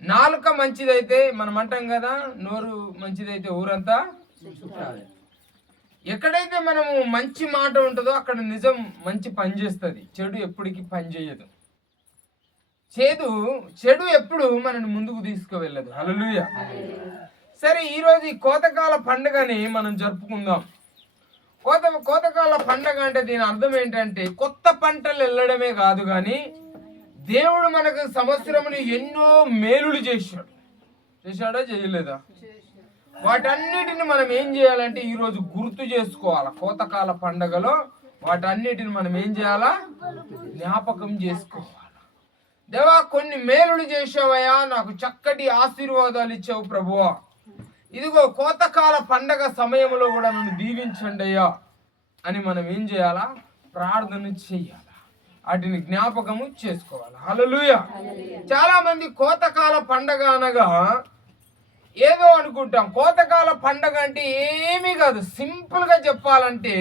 నాలుక మంచిదైతే మనం అంటాం కదా, నోరు మంచిదైతే ఊరంతా. ఎక్కడైతే మనము మంచి మాట ఉంటుందో అక్కడ నిజం మంచి పని చేస్తుంది, చెడు ఎప్పటికీ పని చేయదు. చెడు ఎప్పుడు మనని ముందుకు తీసుకువెళ్ళదు. హల్లెలూయా. సరే, ఈరోజు ఈ కోతకాల పండుగని మనం జరుపుకుందాం. కోతకాల పండుగ అంటే దీని అర్థం ఏంటంటే కొత్త పంటలు వెళ్ళడమే కాదు, కానీ దేవుడు మనకు సంవత్సరములు ఎన్నో మేలులు చేశాడా చేయలేదా? వాటన్నిటిని మనం ఏం చేయాలంటే ఈరోజు గుర్తు చేసుకోవాలి. కోతకాల పండుగలో వాటన్నిటిని మనం ఏం చేయాలా? జ్ఞాపకం చేసుకోవాలి. దేవా, కొన్ని మేలులు చేసావయ్యా, నాకు చక్కటి ఆశీర్వాదాలు ఇచ్చావు ప్రభువా, ఇదిగో కోతకాల పండగ సమయంలో కూడా నన్ను దీవించండి అయ్యా అని మనం ఏం చేయాలా? ప్రార్థన చెయ్యాలా, వాటిని జ్ఞాపకము చేసుకోవాలి. హల్లెలూయా. చాలా మంది కోతకాల పండగ అనగా ఏదో అనుకుంటాం. కోతకాల పండగ అంటే ఏమీ కాదు. సింపుల్ గా చెప్పాలంటే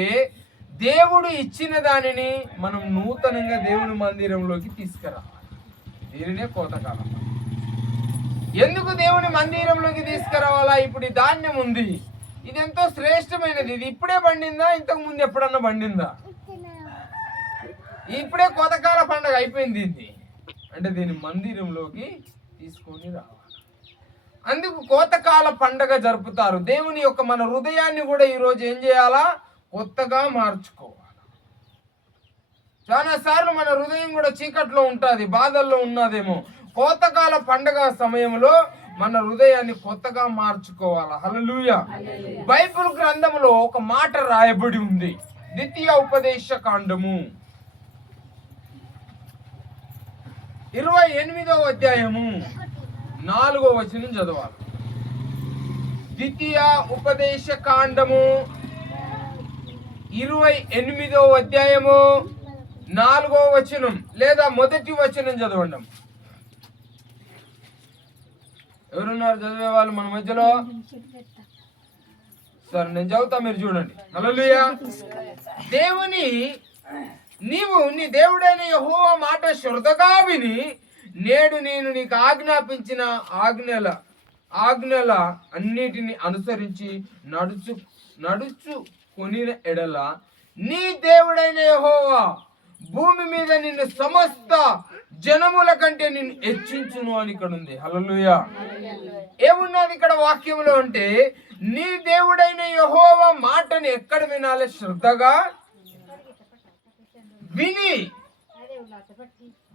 దేవుడు ఇచ్చిన దానిని మనం నూతనంగా దేవుని మందిరంలోకి తీసుకురావాలి. దీనినే కోతకాలం. ఎందుకు దేవుని మందిరంలోకి తీసుకురావాలా? ఇప్పుడు ఈ ధాన్యం ఉంది, ఇది ఎంతో శ్రేష్టమైనది. ఇది ఇప్పుడే పండిందా? ఇంతకు ముందు ఎప్పుడన్నా పండిందా? ఇప్పుడే కోతకాల పండుగ అయిపోయింది. ఇది అంటే దీన్ని మందిరంలోకి తీసుకొని రావాలి. అందుకు కోతకాల పండగ జరుపుతారు. దేవుని యొక్క మన హృదయాన్ని కూడా ఈరోజు ఏం చేయాలా? కొత్తగా మార్చుకోవాలి. చాలా సార్లు మన హృదయం కూడా చీకట్లో ఉంటుంది, బాధల్లో ఉన్నదేమో. కోతకాల పండగ సమయంలో మన హృదయాన్ని కొత్తగా మార్చుకోవాలి. హల్లెలూయా. బైబిల్ గ్రంథంలో ఒక మాట రాయబడి ఉంది. ద్వితీయ ఉపదేశ కాండము 28వ అధ్యాయము 4వ వచనం చదవాలి. ద్వితీయ ఉపదేశ కాండము 28వ అధ్యాయము 4వ వచనం లేదా మొదటి వచనం చదవండి. ఎవరున్నారు చదివే వాళ్ళు మన మధ్యలో? సరే, నేను చదువుతా, మీరు చూడండి. హల్లెలూయా. నీవు నీ దేవుడైన యెహోవా మాట శ్రద్ధగా విని నేడు నేను నీకు ఆజ్ఞాపించిన ఆజ్ఞల అన్నిటిని అనుసరించి నడుచుకొనిన ఎడల నీ దేవుడైన యెహోవా భూమి మీద నిన్ను సమస్త జనముల కంటే నిన్ను హెచ్చించును అని ఇక్కడ ఉంది. హల్లెలూయా. ఏమున్నది ఇక్కడ వాక్యంలో అంటే, నీ దేవుడైన యెహోవా మాటని ఎక్కడ వినాలి? శ్రద్ధగా విని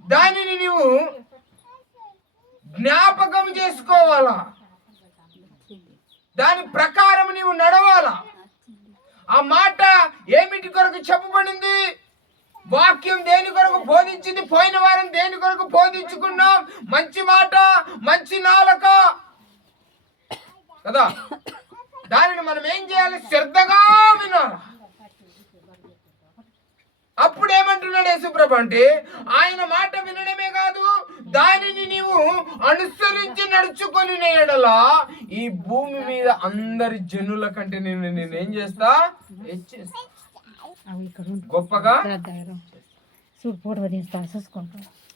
దానిని నీవు జ్ఞాపకం చేసుకోవాలా, దాని ప్రకారం నీవు నడవాలా. ఆ మాట ఏమిటి కొరకు చెప్పబడింది? వాక్యం దేని కొరకు బోధించింది? పోయిన వారం దేని కొరకు బోధించుకున్నాం? మంచి మాట, మంచి నాలుక కదా. దానిని మనం ఏం చేయాలి? శ్రద్ధగా వినాలి. అప్పుడు ఏమంటున్నాడు యేసుప్రభు అంటే, ఆయన మాట వినడమే కాదు, దానిని నీవు అనుసరించి నడుచుకొని ఎడలా ఈ భూమి మీద అందరి జనుల కంటే నేనేం చేస్తా? గొప్పగా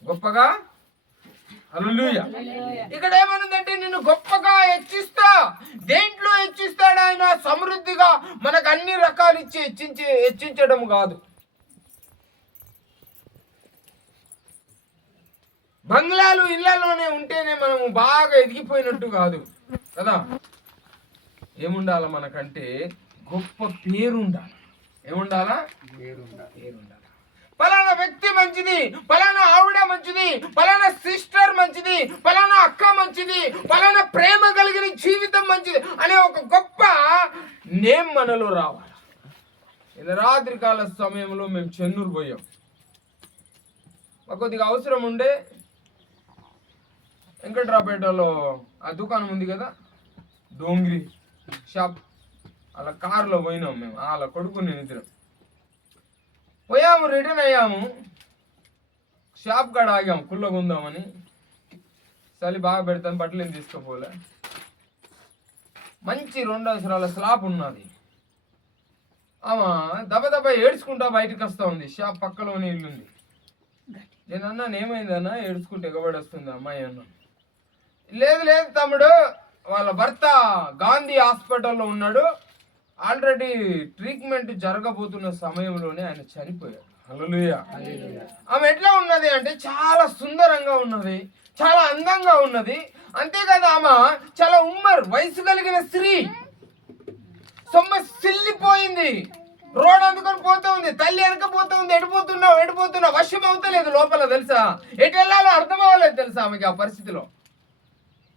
గొప్పగా. హల్లెలూయా. ఇక్కడ ఏమనుందంటే, నిన్ను గొప్పగా హెచ్చిస్తా. దేంట్లో హెచ్చిస్తాడు ఆయన? సమృద్ధిగా మనకు అన్ని రకాలు ఇచ్చి హెచ్చించడం కాదు. బంగ్లాలు ఇళ్లలోనే ఉంటేనే మనము బాగా ఎదిగిపోయినట్టు కాదు కదా. ఏముండాల మనకంటే? గొప్ప పేరు ఉండాలి. ఏముండాలా? పేరుండాలి. పలానా వ్యక్తి మంచిది, పలానా ఆవిడ మంచిది, పలానా సిస్టర్ మంచిది, పలానా అక్క మంచిది, పలానా ప్రేమ కలిగిన జీవితం మంచిది అనే ఒక గొప్ప నేమ్ మనలో రావాలి. ఇలా రాత్రి కాల సమయంలో మేము చెన్నూరు పోయాం. మాకు కొద్దిగా అవసరం ఉండే, వెంకట్రావుపేటలో ఆ దుకాణం ఉంది కదా, డోంగ్రీ షాప్, అలా కారులో పోయినాం మేము. అలా కొడుకు నేను ఇద్దరం పోయాము. రిటర్న్ అయ్యాము. షాప్ కాడ ఆగాము కుళ్ళగుందామని. చలి బాగా పెడతాను, బట్టలు ఏం తీసుకోపోలే. మంచి 2 అవసరాల స్లాబ్ ఉన్నది. ఆమె దెబ్బ ఏడ్చుకుంటా బయటకు వస్తా ఉంది. షాప్ పక్కలోనే ఇల్లుంది. నేను అన్నాను, ఏమైందన్నా ఏడుచుకుంటే ఎగబడి వస్తుంది అమ్మాయి అన్నాను. లేదు లేదు తమ్ముడు, వాళ్ళ భర్త గాంధీ హాస్పిటల్లో ఉన్నాడు, ఆల్రెడీ ట్రీట్మెంట్ జరగబోతున్న సమయంలోనే ఆయన చనిపోయాడు. హల్లెలూయా. ఆమె ఎట్లా ఉన్నది అంటే చాలా సుందరంగా ఉన్నది, చాలా అందంగా ఉన్నది. అంతేకాదు ఆమె చాలా వయసు కలిగిన స్త్రీ, సిల్లిపోయింది, రోడ్ అందుకొని పోతూ ఉంది, తల్లి వెనక పోతూ ఉంది, ఎడిపోతున్నా వశం అవుతలేదు లోపల, తెలుసా? ఎటు వెళ్ళాలో అర్థం అవ్వలేదు తెలుసా ఆమెకి. ఆ పరిస్థితిలో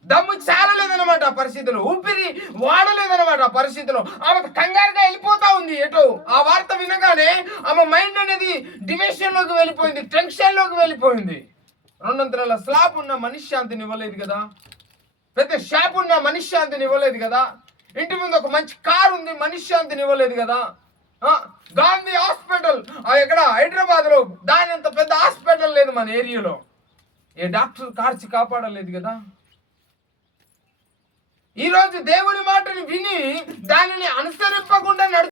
దమ్ము చాలలేదనమాట, ఆ పరిస్థితిలో ఊపిరి వాడలేదనమాట, ఆ పరిస్థితిలో ఆమె కంగారుగా వెళ్ళిపోతా ఉంది ఎటు. ఆ వార్త వినగానే ఆమె మైండ్ అనేది డిప్రెషన్ లోకి వెళ్ళిపోయింది, టెన్షన్ లోకి వెళ్ళిపోయింది. 200 స్లాబ్ ఉన్న మనశ్శాంతిని ఇవ్వలేదు కదా, పెద్ద షాప్ ఉన్న మనశ్శాంతిని ఇవ్వలేదు కదా, ఇంటి ముందు ఒక మంచి కార్ ఉంది, మనశ్శాంతిని ఇవ్వలేదు కదా. గాంధీ హాస్పిటల్ ఎక్కడ హైదరాబాద్ లో, దాని అంత పెద్ద హాస్పిటల్ లేదు మన ఏరియాలో, ఏ డాక్టర్ కార్చి కాపాడలేదు కదా. ఈరోజు దేవుని మాటని విని దానిని అనుసరింప